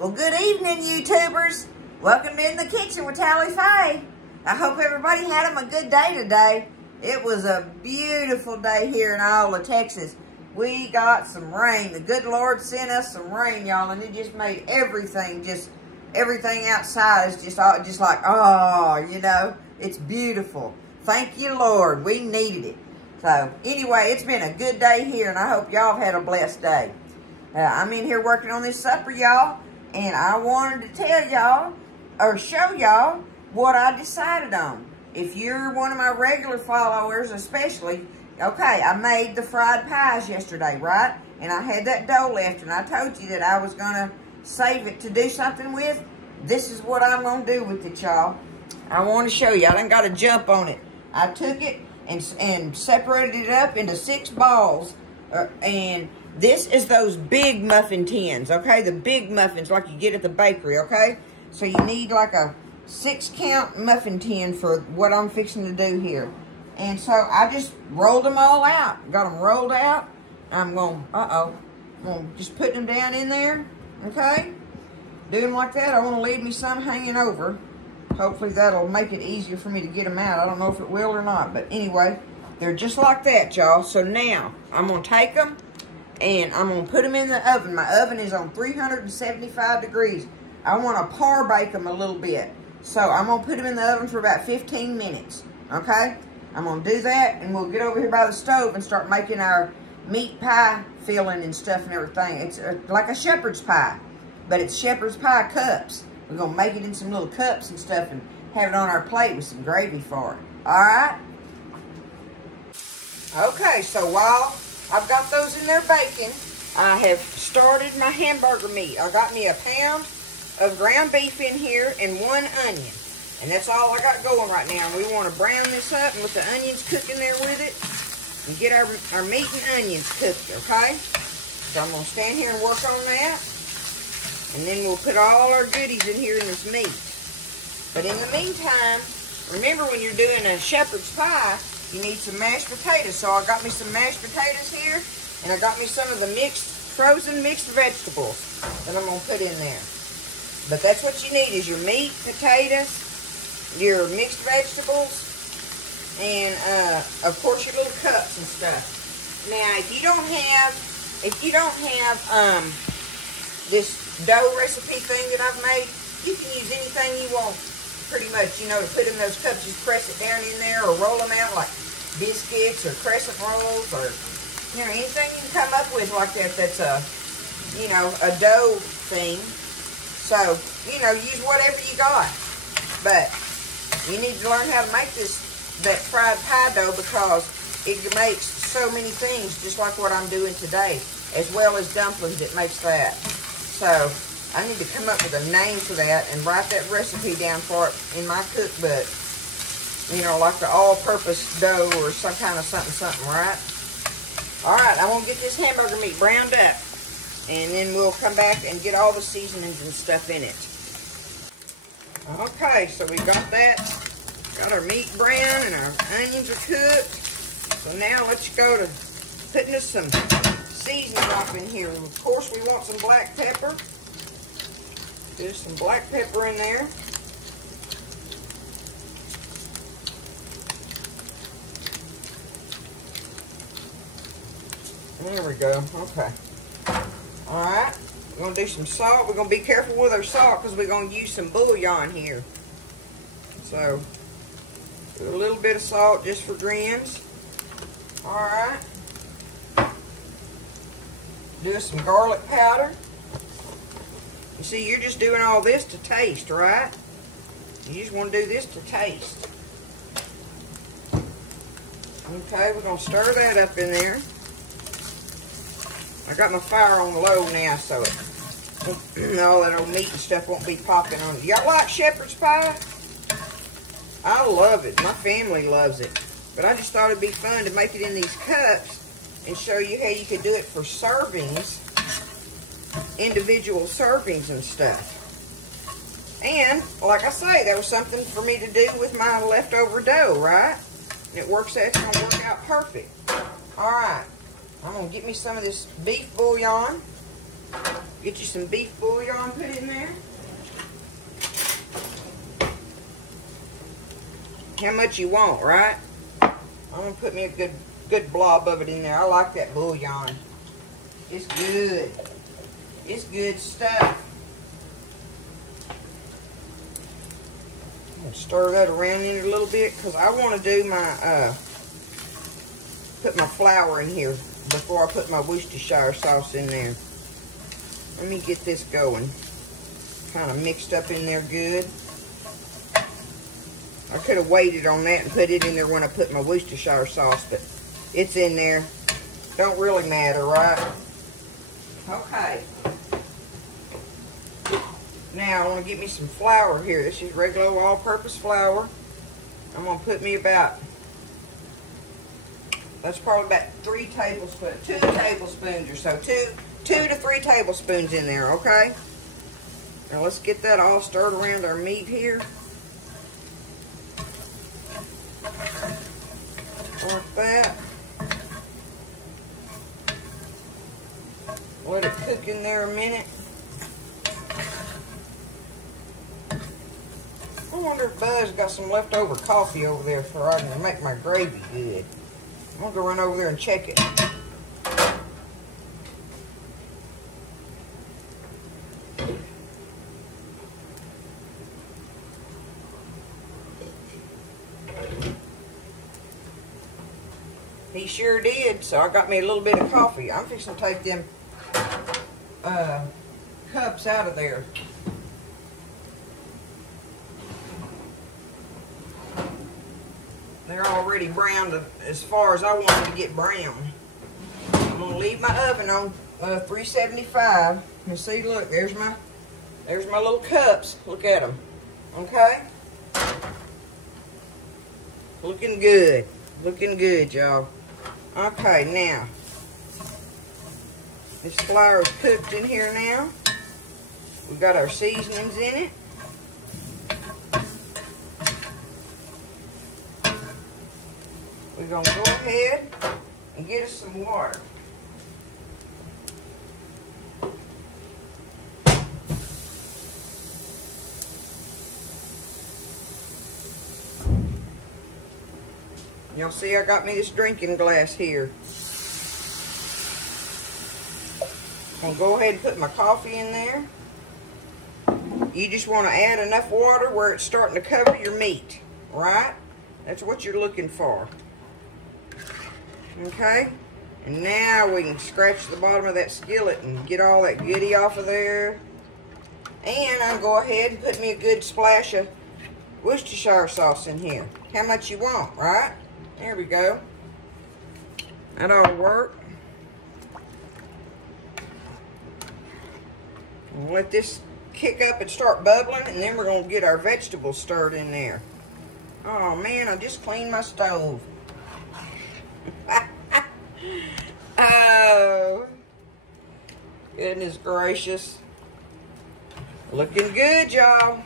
Well, good evening, YouTubers. Welcome to In the Kitchen with Tally Faye. I hope everybody had them a good day today. It was a beautiful day here in Iowa, Texas. We got some rain. The good Lord sent us some rain, y'all, and it just made everything outside is just like, oh, you know, it's beautiful. Thank you, Lord. We needed it. So, anyway, it's been a good day here, and I hope y'all have had a blessed day. I'm in here working on this supper, y'all, and I wanted to tell y'all, or show y'all, what I decided on. If you're one of my regular followers, especially, okay, I made the fried pies yesterday, right? And I had that dough left, and I told you that I was going to save it to do something with. This is what I'm going to do with it, y'all. I want to show you. I done got to jump on it. I took it and separated it up into 6 balls, and this is those big muffin tins, okay? The big muffins like you get at the bakery, okay? So you need like a 6-count muffin tin for what I'm fixing to do here. And so I just rolled them all out. Got them rolled out. I'm going, I'm going to just put them down in there, okay? Doing like that. I want to leave me some hanging over. Hopefully that'll make it easier for me to get them out. I don't know if it will or not. But anyway, they're just like that, y'all. So now I'm going to take them and I'm going to put them in the oven. My oven is on 375 degrees. I want to par bake them a little bit. So I'm going to put them in the oven for about 15 minutes. Okay? I'm going to do that, and we'll get over here by the stove and start making our meat pie filling and stuff and everything. It's like a shepherd's pie, but it's shepherd's pie cups. We're going to make it in some little cups and stuff and have it on our plate with some gravy for it. All right? Okay, so while I've got those in there baking, I have started my hamburger meat. I got me a pound of ground beef in here and 1 onion. And that's all I got going right now. And we want to brown this up and let the onions cook in there with it. And get our meat and onions cooked, okay? So I'm going to stand here and work on that. And then we'll put all our goodies in here in this meat. But in the meantime, remember when you're doing a shepherd's pie, you need some mashed potatoes. So I got me some mashed potatoes here. And I got me some of the frozen mixed vegetables that I'm going to put in there. But that's what you need is your meat, potatoes, your mixed vegetables, and of course your little cups and stuff. Now, if you don't have this dough recipe thing that I've made, you can use anything you want, pretty much, you know, to put in those cups. Just press it down in there or roll them out like biscuits or crescent rolls or, you know, anything you can come up with like that that's a, you know, a dough thing. So, you know, use whatever you got. But you need to learn how to make that fried pie dough because it makes so many things just like what I'm doing today, as well as dumplings. It makes that. So I need to come up with a name for that and write that recipe down for it in my cookbook. You know, like the all-purpose dough or some kind of something, right? All right, I'm going to get this hamburger meat browned up, and then we'll come back and get all the seasonings and stuff in it. Okay, so we got that. Got our meat brown and our onions are cooked. So now let's go to putting us some seasoning up in here. Of course, we want some black pepper. There's some black pepper in there. There we go. Okay. All right. We're going to do some salt. We're going to be careful with our salt because we're going to use some bouillon here. So, do a little bit of salt just for grins. All right. Do some garlic powder. You see, you're just doing all this to taste, right? You just want to do this to taste. Okay, we're going to stir that up in there. I got my fire on low now, so all that old meat and stuff won't be popping on it. Y'all like shepherd's pie? I love it. My family loves it. But I just thought it'd be fun to make it in these cups and show you how you could do it for servings, individual servings and stuff. And, like I say, there was something for me to do with my leftover dough, right? And it works out, it's going to work out perfect. All right. I'm going to get me some of this beef bouillon. Get you some beef bouillon, put in there. How much you want, right? I'm gonna put me a good blob of it in there. I like that bouillon. It's good. It's good stuff. I'm gonna stir that around in it a little bit because I want to do my put my flour in here before I put my Worcestershire sauce in there. Let me get this going. Kind of mixed up in there good. I could have waited on that and put it in there when I put my Worcestershire sauce, but it's in there. Don't really matter, right? Okay. Now I want to get me some flour here. This is regular all-purpose flour. I'm going to put me about, that's probably about 2 tablespoons or so. Two to 3 tablespoons in there, okay? Now let's get that all stirred around our meat here. Like that. Let it cook in there a minute. I wonder if Buzz got some leftover coffee over there so I can make my gravy good. I'm gonna go run over there and check it. He sure did, so I got me a little bit of coffee. I'm fixing to take them cups out of there. They're already browned as far as I want them to get brown. I'm going to leave my oven on 375. And see, look, there's my little cups. Look at them. Okay? Looking good. Looking good, y'all. Okay, now, this flour is cooked in here now. We've got our seasonings in it. We're going to go ahead and get us some water. Y'all see I got me this drinking glass here. I'm going to go ahead and put my coffee in there. You just want to add enough water where it's starting to cover your meat, right? That's what you're looking for. Okay? And now we can scratch the bottom of that skillet and get all that goodie off of there. And I'll go ahead and put me a good splash of Worcestershire sauce in here. How much you want, right? There we go. That ought to work. We'll let this kick up and start bubbling, and then we're going to get our vegetables stirred in there. Oh, man, I just cleaned my stove. Oh, goodness gracious. Looking good, y'all.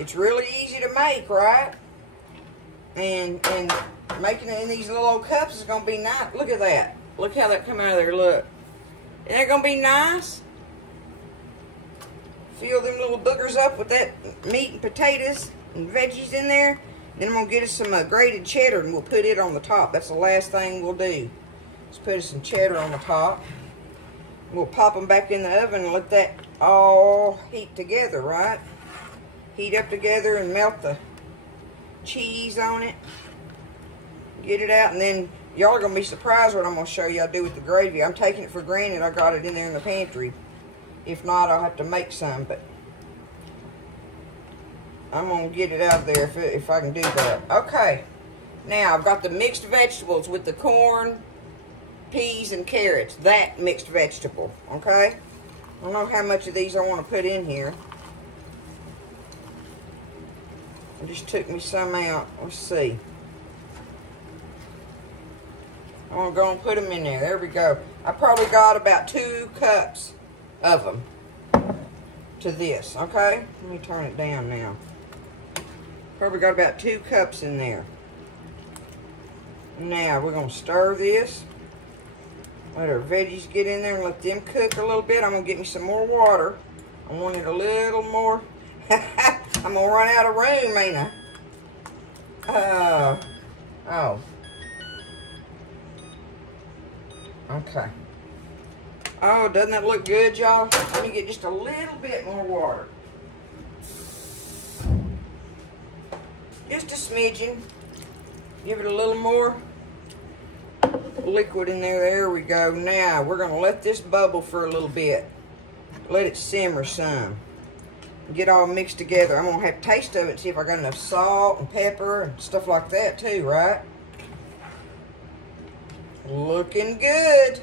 It's really easy to make, right? And making it in these little old cups is going to be nice. Look at that. Look how that come out of there. Look. Isn't that going to be nice? Fill them little boogers up with that meat and potatoes and veggies in there. Then I'm going to get us some grated cheddar and we'll put it on the top. That's the last thing we'll do. Let's put us some cheddar on the top. We'll pop them back in the oven and let that all heat together, right? Heat up together and melt the cheese on it. Get it out, and then y'all are going to be surprised what I'm going to show you I do with the gravy. I'm taking it for granted I got it in there in the pantry. If not, I'll have to make some, but I'm going to get it out of there if I can do that. Okay, now I've got the mixed vegetables with the corn, peas, and carrots. That mixed vegetable, okay? I don't know how much of these I want to put in here. I just took me some out. Let's see. I'm going to go and put them in there. There we go. I probably got about 2 cups of them to this, okay? Let me turn it down now. Probably got about 2 cups in there. Now, we're going to stir this. Let our veggies get in there and let them cook a little bit. I'm gonna get me some more water. I want it a little more. I'm gonna run out of room, ain't I? Oh. Okay. Oh, doesn't that look good, y'all? Let me get just a little bit more water. Just a smidgen. Give it a little more liquid in there. There we go. Now, we're going to let this bubble for a little bit. Let it simmer some. Get all mixed together. I'm going to have a taste of it and see if I got enough salt and pepper and stuff like that too, right? Looking good.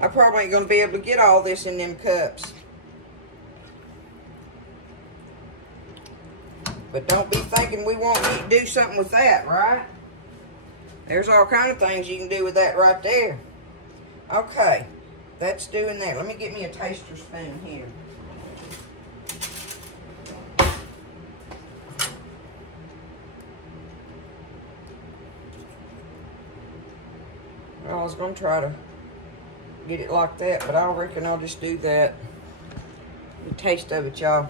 I probably ain't going to be able to get all this in them cups. But don't be thinking we won't do something with that, right? There's all kind of things you can do with that right there. Okay, that's doing that. Let me get me a taster spoon here. Well, I was going to try to get it like that, but I reckon I'll just do that. The taste of it, y'all.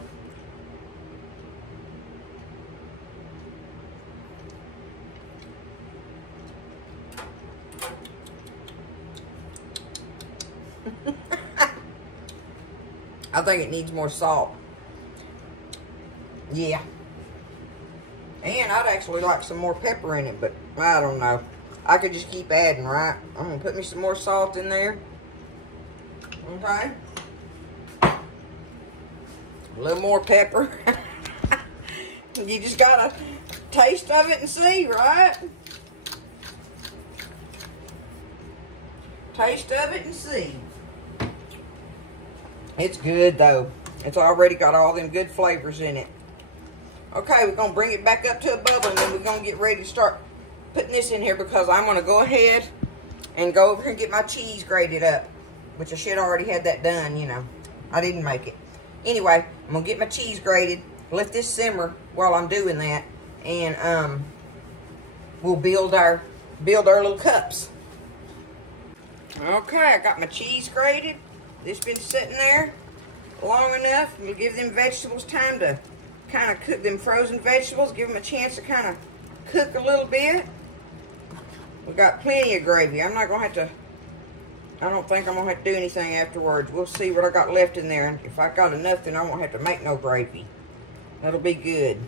I think it needs more salt. Yeah. And I'd actually like some more pepper in it, but I don't know. I could just keep adding, right? I'm going to put me some more salt in there. Okay. A little more pepper. You just got to taste of it and see, right? Taste of it and see. It's good, though. It's already got all them good flavors in it. Okay, we're going to bring it back up to a bubble, and then we're going to get ready to start putting this in here because I'm going to go ahead and go over here and get my cheese grated up, which I should already had that done, you know. I didn't make it. Anyway, I'm going to get my cheese grated, let this simmer while I'm doing that, and we'll build our little cups. Okay, I got my cheese grated. This been sitting there long enough. We'll give them vegetables time to kind of cook, them frozen vegetables, give them a chance to kind of cook a little bit. We got plenty of gravy. I'm not going to have to, I don't think I'm going to have to do anything afterwards. We'll see what I got left in there. And if I got enough, then I won't have to make no gravy. That'll be good.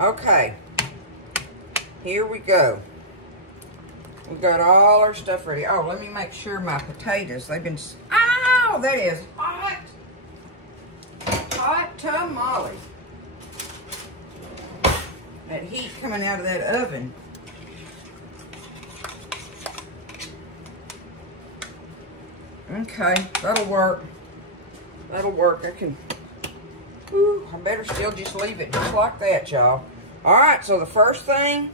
Okay. Here we go. We've got all our stuff ready. Oh, let me make sure my potatoes, they've been, ow, that is hot. Hot tamale. That heat coming out of that oven. Okay, that'll work. That'll work. I can, whew, I better still just leave it just like that, y'all. All right, so the first thing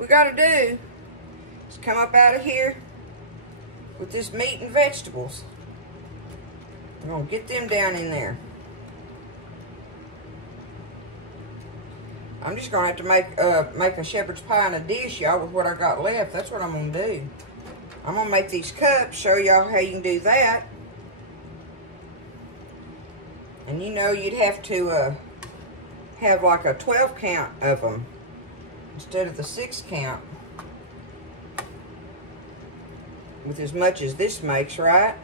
we got to do is come up out of here with this meat and vegetables. We're going to get them down in there. I'm just going to have to make a shepherd's pie in a dish, y'all, with what I got left. That's what I'm going to do. I'm going to make these cups, show y'all how you can do that. And you know, you'd have to have like a 12 count of them instead of the 6 count. With as much as this makes, right?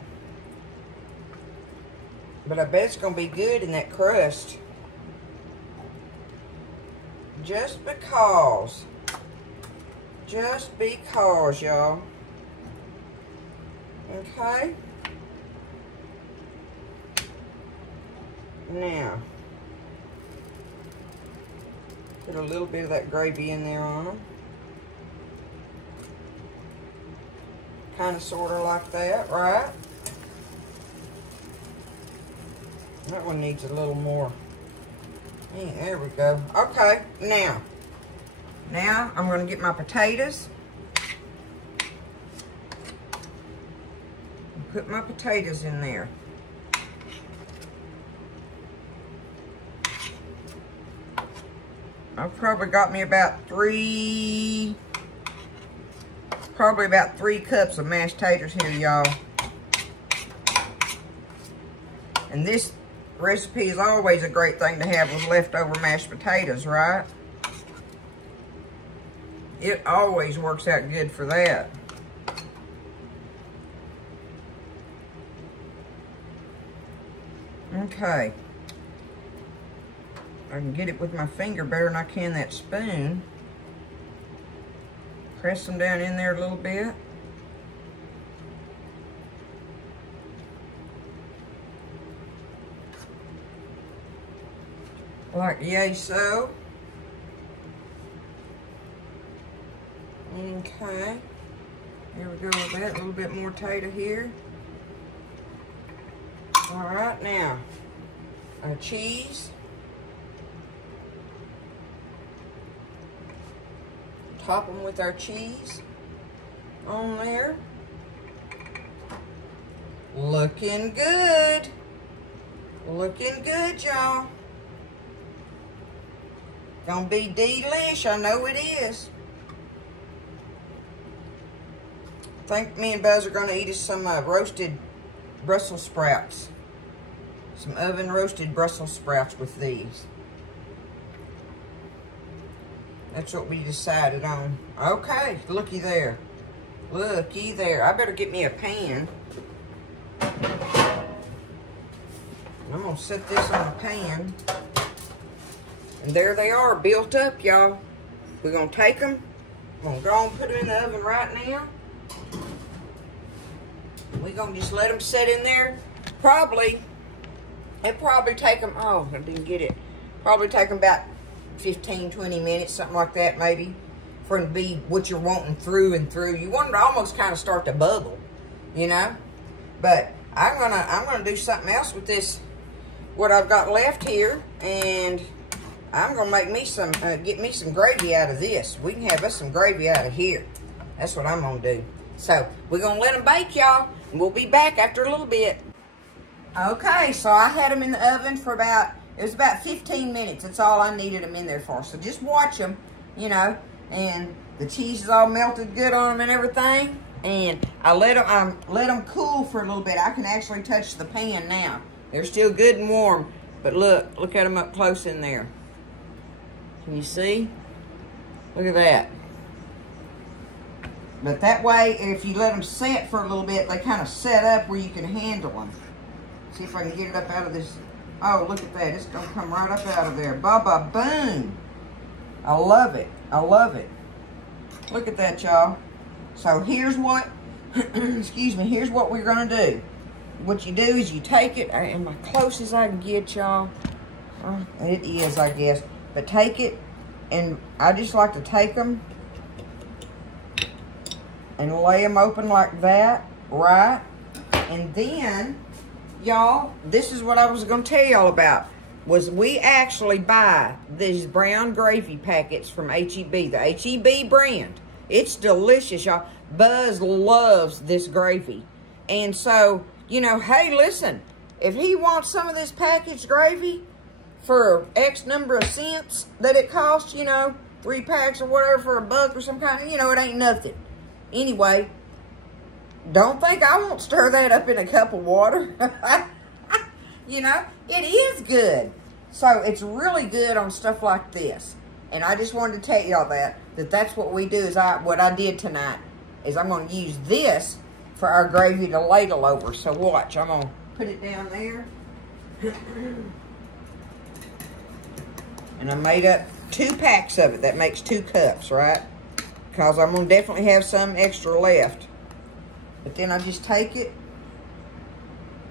But I bet it's going to be good in that crust. Just because. Just because, y'all. Okay. Now, put a little bit of that gravy in there on them. Kind of, sort of like that, right? That one needs a little more. Yeah, there we go. Okay, now I'm going to get my potatoes. Put my potatoes in there. I've probably got me about 3 probably about 3 cups of mashed taters here, y'all. And this recipe is always a great thing to have with leftover mashed potatoes, right? It always works out good for that. Okay. I can get it with my finger better than I can that spoon. Press them down in there a little bit. Like yay so. Okay. Here we go with that. A little bit more tater here. Alright, now our cheese. Top them with our cheese on there. Looking good. Looking good, y'all. Gonna be delish, I know it is. I think me and Buzz are gonna eat us some roasted Brussels sprouts. Some oven roasted Brussels sprouts with these. That's what we decided on. Okay, looky there. Looky there. I better get me a pan. I'm gonna set this on a pan. And there they are, built up, y'all. We're gonna take them. I'm gonna go and put them in the oven right now. We're gonna just let them sit in there. It'll probably take them, oh, I didn't get it. Probably take them about 15, 20 minutes, something like that maybe, for it to be what you're wanting through and through. You want it to almost kind of start to bubble, you know? But I'm gonna do something else with this, what I've got left here, and I'm gonna make me some, get me some gravy out of this. We can have us some gravy out of here. That's what I'm gonna do. So we're gonna let them bake, y'all, and we'll be back after a little bit. Okay, so I had them in the oven for it was about 15 minutes. That's all I needed them in there for. So just watch them, you know, and the cheese is all melted good on them and everything. And I let them cool for a little bit. I can actually touch the pan now. They're still good and warm, but look at them up close in there. Can you see? Look at that. But that way, if you let them set for a little bit, they kind of set up where you can handle them. See if I can get it up out of this. Oh, look at that. It's going to come right up out of there. Ba-ba, boom. I love it. I love it. Look at that, y'all. So here's what, excuse me, here's what we're going to do. What you do is you take it, and as close as I can get, y'all. It is, I guess. But take it, and I just like to take them and lay them open like that, right? And then, y'all, this is what I was going to tell y'all about, was we actually buy these brown gravy packets from H-E-B, the H-E-B brand. It's delicious, y'all. Buzz loves this gravy. And so, you know, hey, listen, if he wants some of this packaged gravy for X number of cents that it costs, you know, 3 packs or whatever for $1 or some kind of, you know, it ain't nothing. Anyway, don't think I won't stir that up in a cup of water. You know, it is good. So it's really good on stuff like this. And I just wanted to tell y'all that's what we do, is what I did tonight, is I'm going to use this for our gravy to ladle over. So watch, I'm going to put it down there. And I made up 2 packs of it. That makes 2 cups, right? Because I'm going to definitely have some extra left. But then I just take it,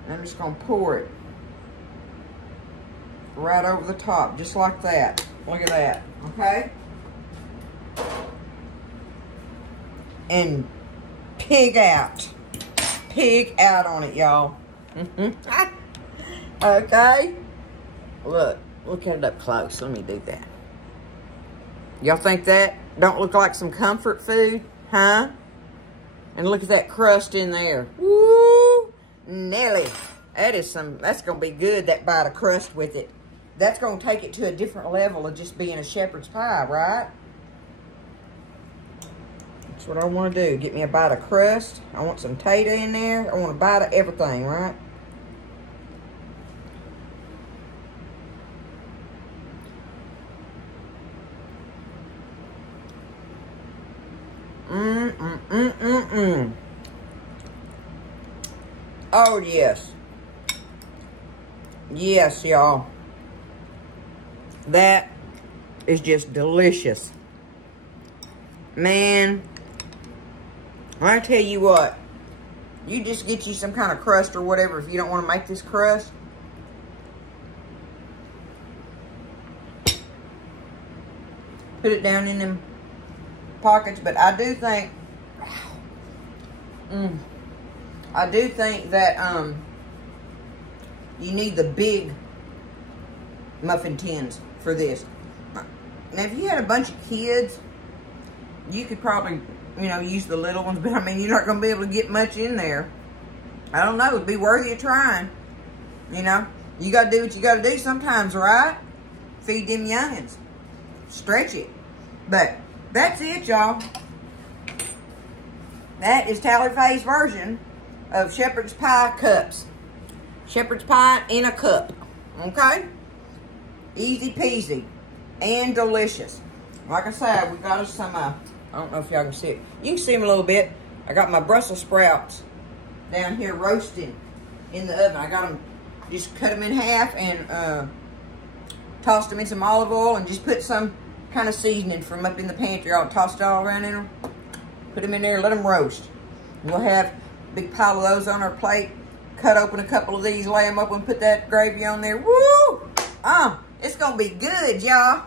and I'm just going to pour it right over the top, just like that. Look at that, okay? And pig out. Pig out on it, y'all. Okay? Look at it up close. Let me do that. Y'all think that don't look like some comfort food? Huh? And look at that crust in there. Woo! Nelly. That's going to be good, that bite of crust with it. That's going to take it to a different level of just being a shepherd's pie, right? That's what I want to do. Get me a bite of crust. I want some tater in there. I want a bite of everything, right? Oh, yes. Yes, y'all. That is just delicious. Man, I tell you what, you just get you some kind of crust or whatever if you don't want to make this crust. Put it down in them pockets, but I do think, that you need the big muffin tins for this. Now, if you had a bunch of kids, you could probably, you know, use the little ones, but I mean, you're not going to be able to get much in there. I don't know. It'd be worthy of trying. You know, you got to do what you got to do sometimes, right? Feed them youngins. Stretch it. But that's it, y'all. That is Tally Faye's version of shepherd's pie cups. Shepherd's pie in a cup. Okay? Easy peasy. And delicious. Like I said, we got us some, I don't know if y'all can see it. You can see them a little bit. I got my Brussels sprouts down here roasting in the oven. I got them, just cut them in half and tossed them in some olive oil and just put some kind of seasoning from up in the pantry. I'll toss it all around in them. Put them in there, let them roast. We'll have a big pile of those on our plate. Cut open a couple of these, lay them up and put that gravy on there. Woo! It's going to be good, y'all.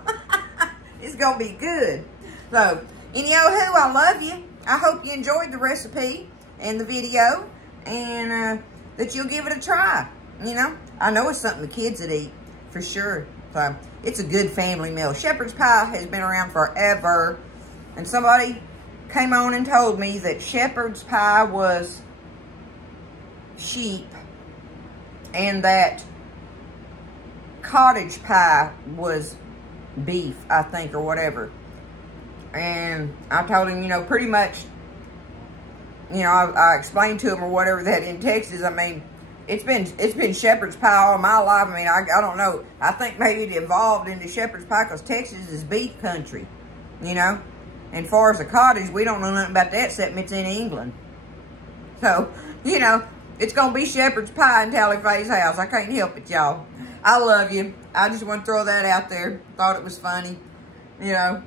It's going to be good. So, anywho, I love you. I hope you enjoyed the recipe and the video. And that you'll give it a try. You know, I know it's something the kids would eat. For sure. So, it's a good family meal. Shepherd's pie has been around forever. And somebody came on and told me that shepherd's pie was sheep and that cottage pie was beef, I think, or whatever. And I told him, you know, pretty much, you know, I explained to him or whatever that in Texas, I mean, it's been shepherd's pie all my life. I mean, I don't know. I think maybe it evolved into shepherd's pie because Texas is beef country, you know. And as far as the cottage, we don't know nothing about that except it's in England. So, you know, it's going to be shepherd's pie in Tally Faye's house. I can't help it, y'all. I love you. I just want to throw that out there. Thought it was funny. You know,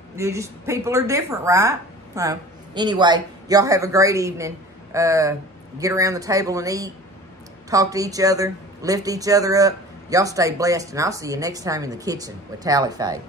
people are different, right? So, anyway, y'all have a great evening. Get around the table and eat. Talk to each other. Lift each other up. Y'all stay blessed, and I'll see you next time in the kitchen with Tally Faye.